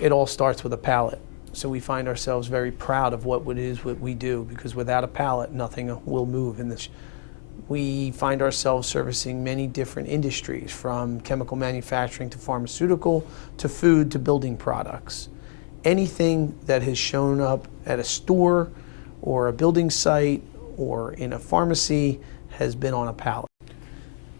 it all starts with a pallet. So we find ourselves very proud of what we do, because without a pallet, nothing will move in this. We find ourselves servicing many different industries, from chemical manufacturing to pharmaceutical to food to building products. Anything that has shown up at a store or a building site or in a pharmacy has been on a pallet.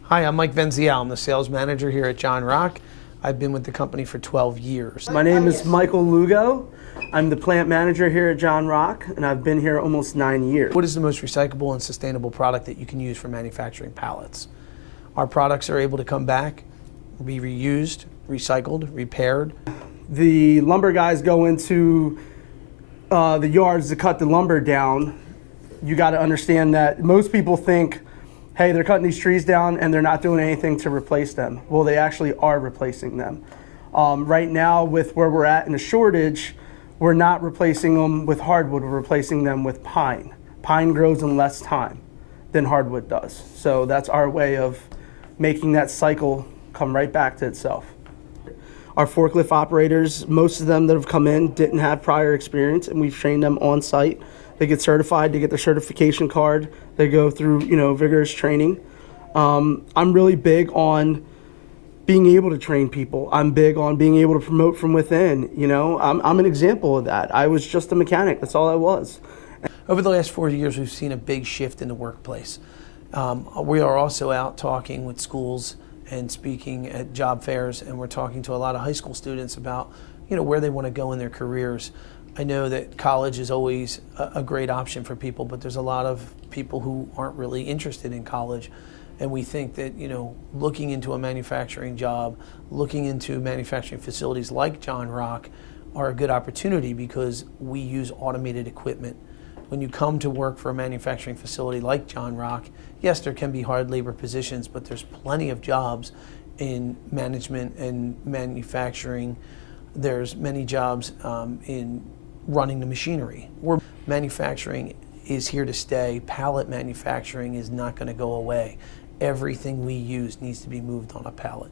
Hi, I'm Mike Venzial. I'm the sales manager here at John Rock. I've been with the company for 12 years. My name is Michael Lugo. I'm the plant manager here at John Rock, and I've been here almost 9 years. What is the most recyclable and sustainable product that you can use for manufacturing pallets? Our products are able to come back, be reused, recycled, repaired. The lumber guys go into the yards to cut the lumber down. You got to understand that most people think, hey, they're cutting these trees down and they're not doing anything to replace them. Well, they actually are replacing them. Right now, with where we're at in a shortage, we're not replacing them with hardwood, we're replacing them with pine. Pine grows in less time than hardwood does. So that's our way of making that cycle come right back to itself. Our forklift operators, most of them that have come in didn't have prior experience, and we've trained them on site. They get certified, they get their certification card, they go through, vigorous training. I'm really big on being able to train people. I'm big on being able to promote from within. I'm an example of that. I was just a mechanic, that's all I was. Over the last 4 years, we've seen a big shift in the workplace. We are also out talking with schools and speaking at job fairs, and we're talking to a lot of high school students about where they want to go in their careers. I know that college is always a great option for people, but there's a lot of people who aren't really interested in college. And we think that, looking into a manufacturing job, looking into manufacturing facilities like John Rock are a good opportunity, because we use automated equipment. When you come to work for a manufacturing facility like John Rock, yes, there can be hard labor positions, but there's plenty of jobs in management and manufacturing. There's many jobs in running the machinery. Manufacturing is here to stay. Pallet manufacturing is not going to go away. Everything we use needs to be moved on a pallet.